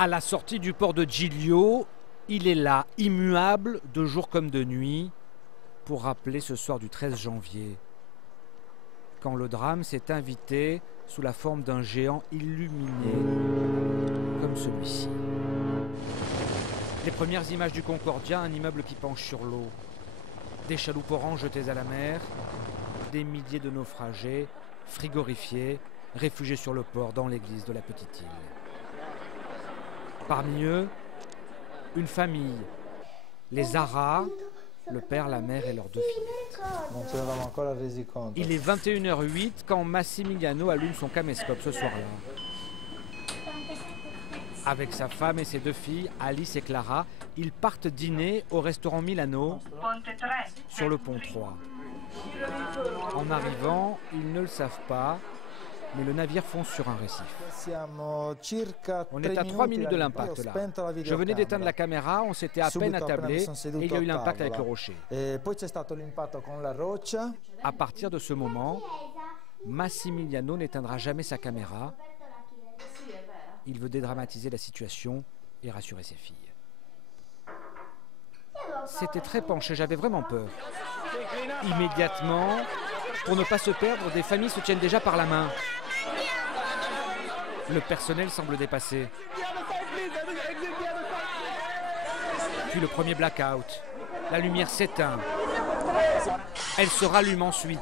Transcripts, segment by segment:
À la sortie du port de Giglio, il est là, immuable, de jour comme de nuit, pour rappeler ce soir du 13 janvier, quand le drame s'est invité sous la forme d'un géant illuminé comme celui-ci. Les premières images du Concordia, un immeuble qui penche sur l'eau, des chaloupes oranges jetées à la mer, des milliers de naufragés, frigorifiés, réfugiés sur le port dans l'église de la petite île. Parmi eux, une famille, les Zara, le père, la mère et leurs deux fillettes. Il est 21h08 quand Massimiliano allume son caméscope ce soir-là. Avec sa femme et ses deux filles, Alice et Clara, ils partent dîner au restaurant Milano sur le pont 3. En arrivant, ils ne le savent pas, mais le navire fonce sur un récif. On est à 3 minutes de l'impact là. Je venais d'éteindre la caméra, on s'était à peine attablé et il y a eu l'impact avec le rocher. À partir de ce moment, Massimiliano n'éteindra jamais sa caméra. Il veut dédramatiser la situation et rassurer ses filles. C'était très penché, j'avais vraiment peur. Immédiatement, pour ne pas se perdre, des familles se tiennent déjà par la main. Le personnel semble dépassé. Puis le premier blackout. La lumière s'éteint. Elle se rallume ensuite.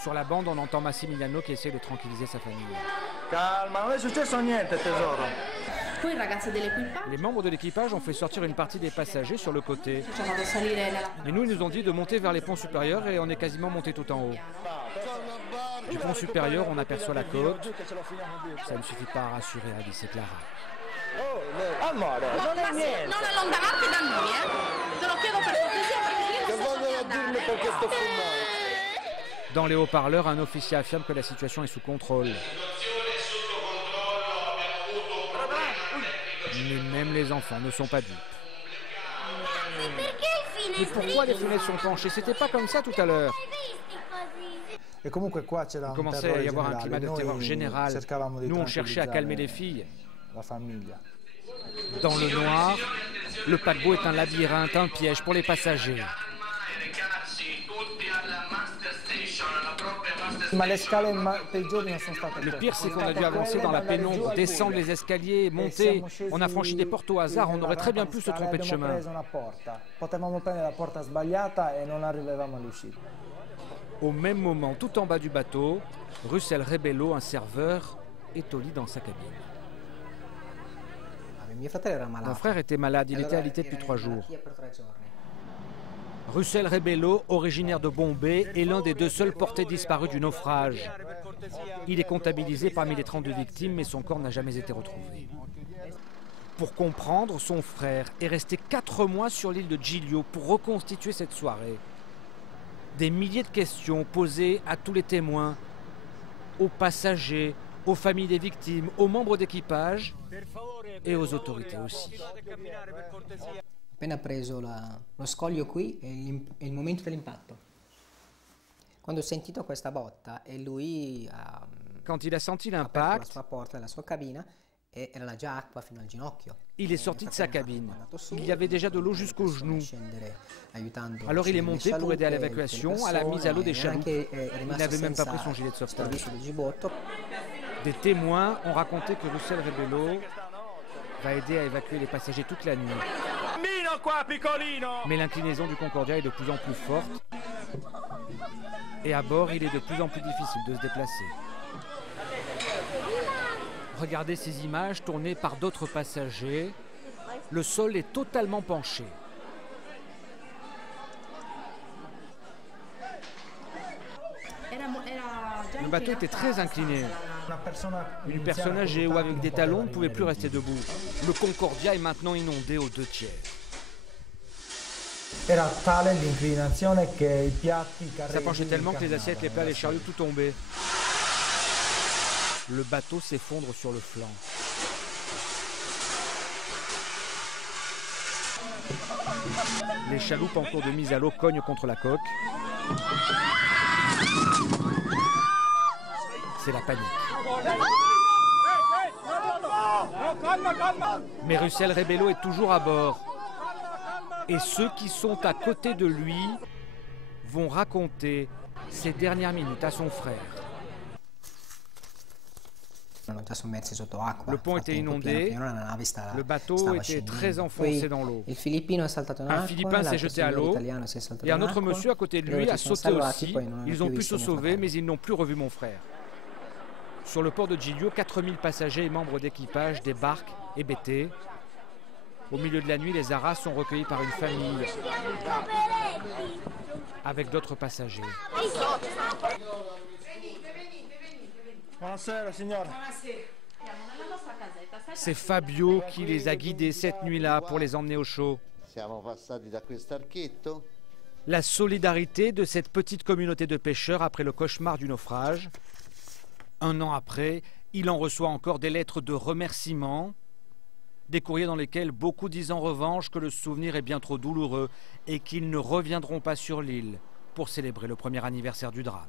Sur la bande, on entend Massimiliano qui essaie de tranquilliser sa famille. Calma, non è successo niente, tesoro. Les membres de l'équipage ont fait sortir une partie des passagers sur le côté. Et nous, ils nous ont dit de monter vers les ponts supérieurs et on est quasiment monté tout en haut. Du pont supérieur, on aperçoit la côte. Ça ne suffit pas à rassurer Alice et Clara. Amore, non è niente. Non allontanarti da noi, eh? Te lo chiedo per cortesia perché io non so Vogliono dirmi perché sto fumando. Dans les haut-parleurs, un officier affirme que la situation est sous contrôle. Mais même les enfants ne sont pas dupes. Mais pourquoi les fenêtres sont penchées? C'était pas comme ça tout à l'heure. Il commençait à y avoir un climat de terreur général. Nous, on cherchait à calmer les filles. Dans le noir, le paquebot est un labyrinthe, un piège pour les passagers. Le pire, c'est qu'on a dû avancer dans la pénombre, descendre les escaliers, monter. On a franchi des portes au hasard, on aurait très bien pu se tromper de chemin. Au même moment, tout en bas du bateau, Russell Rebello, un serveur, est au lit dans sa cabine. Mon frère était malade, il était alité depuis 3 jours. Russell Rebello, originaire de Bombay, est l'un des 2 seuls portés disparus du naufrage. Il est comptabilisé parmi les 32 victimes, mais son corps n'a jamais été retrouvé. Pour comprendre, son frère est resté 4 mois sur l'île de Giglio pour reconstituer cette soirée. Des milliers de questions posées à tous les témoins, aux passagers, aux familles des victimes, aux membres d'équipage et aux autorités aussi. Appena preso lo scoglio qui è il momento dell'impatto. Quando ho sentito questa botta e lui Quand il a senti aperto la l'impact, sua porta della sua cabina e era già acqua fino al ginocchio. il est sorti de sa cabine. Il y avait déjà de l'eau jusqu'aux genoux. Alors il est monté pour aider à l'évacuation, à la mise à l'eau des chaloupes. Il n'avait même pas pris son gilet de sauvetage. Des témoins ont raconté que Russell Rebello va aider à évacuer les passagers toute la nuit. Mais l'inclinaison du Concordia est de plus en plus forte. Et à bord, il est de plus en plus difficile de se déplacer. Regardez ces images tournées par d'autres passagers. Le sol est totalement penché. Le bateau était très incliné. Une personne âgée ou avec des talons ne pouvait plus rester debout. Le Concordia est maintenant inondé aux 2/3. Ça penchait tellement que les assiettes, les plats, les chariots, tout tombaient. Le bateau s'effondre sur le flanc. Les chaloupes en cours de mise à l'eau cognent contre la coque. C'est la panique. Mais Russell Rebello est toujours à bord. Et ceux qui sont à côté de lui vont raconter ses dernières minutes à son frère. Le pont était inondé, le bateau était très enfoncé dans l'eau. Un Philippin s'est jeté à l'eau et un autre monsieur à côté de lui a sauté aussi. Ils ont pu se sauver, mais ils n'ont plus revu mon frère. Sur le port de Giglio, 4000 passagers et membres d'équipage débarquent hébétés. Au milieu de la nuit, les Aras sont recueillis par une famille avec d'autres passagers. C'est Fabio qui les a guidés cette nuit-là pour les emmener au chaud. La solidarité de cette petite communauté de pêcheurs après le cauchemar du naufrage. Un an après, il en reçoit encore des lettres de remerciement, des courriers dans lesquels beaucoup disent en revanche que le souvenir est bien trop douloureux et qu'ils ne reviendront pas sur l'île pour célébrer le premier anniversaire du drame.